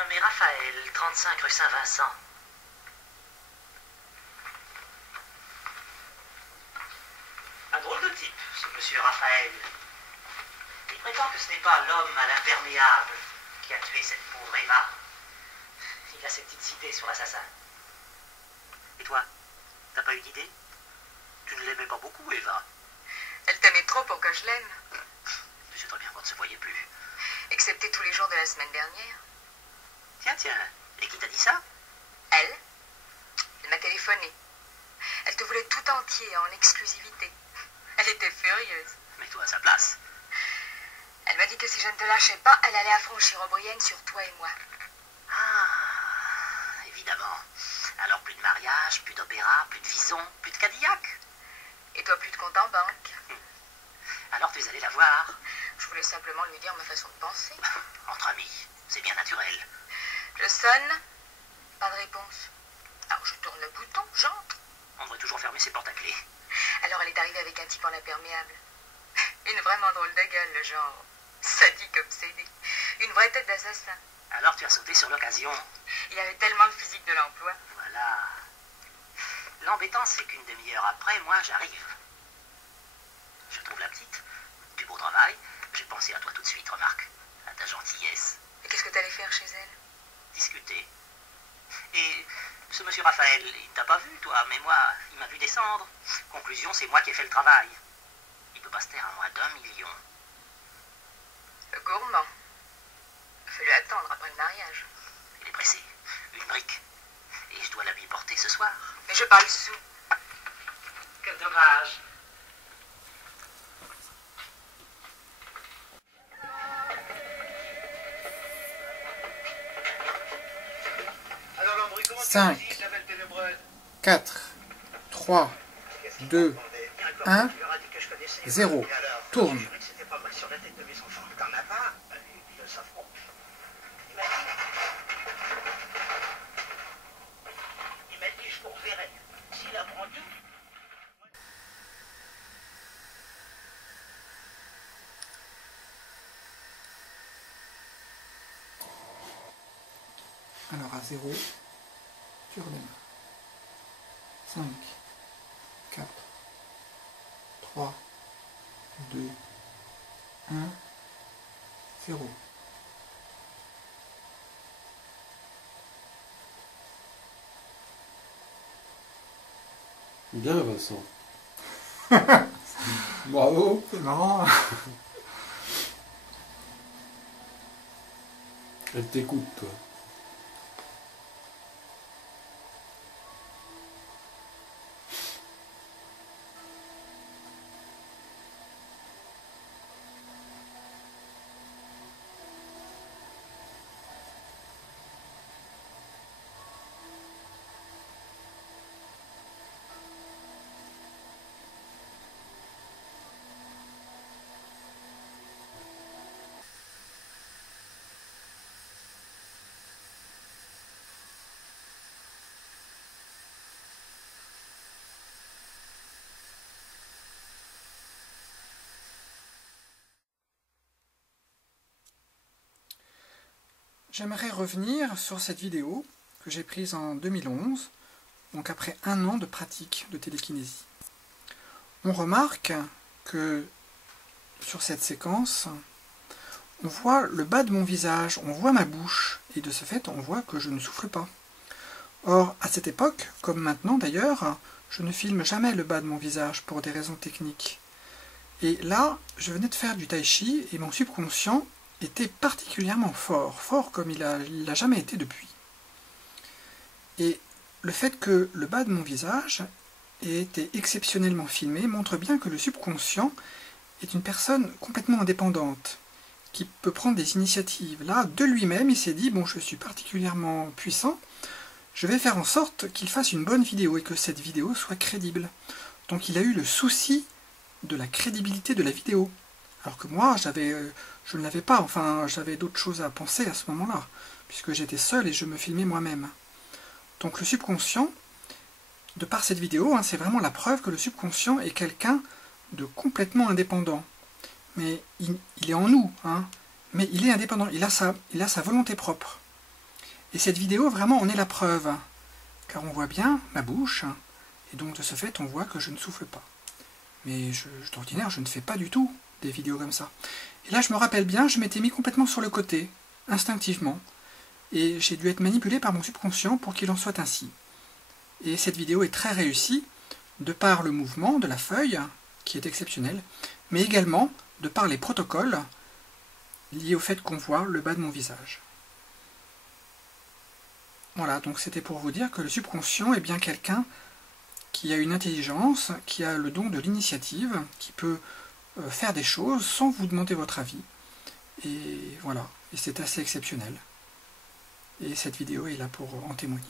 nommé Raphaël, 35 rue Saint-Vincent. Un drôle de type, ce monsieur Raphaël. Il prétend que ce n'est pas l'homme à l'imperméable qui a tué cette pauvre Eva. Il a ses petites idées sur l'assassin. Et toi, t'as pas eu d'idée? Tu ne l'aimais pas beaucoup, Eva. Elle t'aimait trop pour que je l'aime. Tu sais très bien qu'on ne se voyait plus. Excepté tous les jours de la semaine dernière. Tiens, et qui t'a dit ça? Elle m'a téléphoné. Elle te voulait tout entier, en exclusivité. Elle était furieuse. Mets-toi à sa place. Elle m'a dit que si je ne te lâchais pas, elle allait affranchir O'Brien sur toi et moi. Ah, évidemment. Alors plus de mariage, plus d'opéra, plus de Vison, plus de Cadillac. Et toi, plus de compte en banque. Alors tu es allé la voir? Je voulais simplement lui dire ma façon de penser. Entre amis, c'est bien naturel. Je sonne, pas de réponse. Alors je tourne le bouton, j'entre. On devrait toujours fermer ses portes à clé. Alors elle est arrivée avec un type en imperméable. Une vraiment drôle de gueule, le genre sadique obsédé. Une vraie tête d'assassin. Alors tu as sauté sur l'occasion. Il avait tellement le physique de l'emploi. Voilà. L'embêtant, c'est qu'une demi-heure après, moi, j'arrive. Je trouve la petite. Du beau travail. J'ai pensé à toi tout de suite, remarque. À ta gentillesse. Et qu'est-ce que t'allais faire chez elle? Discuter. Et ce monsieur Raphaël, il t'a pas vu, toi, mais moi, il m'a vu descendre. Conclusion, c'est moi qui ai fait le travail. Il peut pas se taire à moins d'1 million. Le gourmand. Fais-le attendre après le mariage. Il est pressé. Une brique. Et je dois la lui porter ce soir. Mais je parle sous. Quel dommage. Cinq, 4, 3, 2, 1, 0. Tourne. Alors à 0, tu redémarres. 5, 4, 3, 2, 1, 0. Bien, Vincent. Bravo. C'est marrant. Elle t'écoute, toi. J'aimerais revenir sur cette vidéo que j'ai prise en 2011, donc après 1 an de pratique de télékinésie. On remarque que sur cette séquence, on voit le bas de mon visage, on voit ma bouche, et de ce fait, on voit que je ne souffle pas. Or, à cette époque, comme maintenant d'ailleurs, je ne filme jamais le bas de mon visage pour des raisons techniques. Et là, je venais de faire du tai chi, et mon subconscient était particulièrement fort comme il l'a jamais été depuis. Et le fait que le bas de mon visage ait été exceptionnellement filmé montre bien que le subconscient est une personne complètement indépendante, qui peut prendre des initiatives. Là, de lui-même, il s'est dit, bon, je suis particulièrement puissant, je vais faire en sorte qu'il fasse une bonne vidéo et que cette vidéo soit crédible. Donc il a eu le souci de la crédibilité de la vidéo. Alors que moi, je ne l'avais pas, enfin, j'avais d'autres choses à penser à ce moment-là, puisque j'étais seul et je me filmais moi-même. Donc le subconscient, de par cette vidéo, c'est vraiment la preuve que le subconscient est quelqu'un de complètement indépendant. Mais il est en nous, mais il est indépendant, il a sa volonté propre. Et cette vidéo, vraiment, en est la preuve, car on voit bien ma bouche, et donc de ce fait, on voit que je ne souffle pas. Mais d'ordinaire, je ne fais pas du tout des vidéos comme ça. Et là, je me rappelle bien, je m'étais mis complètement sur le côté, instinctivement, et j'ai dû être manipulé par mon subconscient pour qu'il en soit ainsi. Et cette vidéo est très réussie, de par le mouvement de la feuille, qui est exceptionnel, mais également de par les protocoles liés au fait qu'on voit le bas de mon visage. Voilà, donc c'était pour vous dire que le subconscient est bien quelqu'un qui a une intelligence, qui a le don de l'initiative, qui peut faire des choses sans vous demander votre avis. Et voilà, et c'est assez exceptionnel. Et cette vidéo est là pour en témoigner.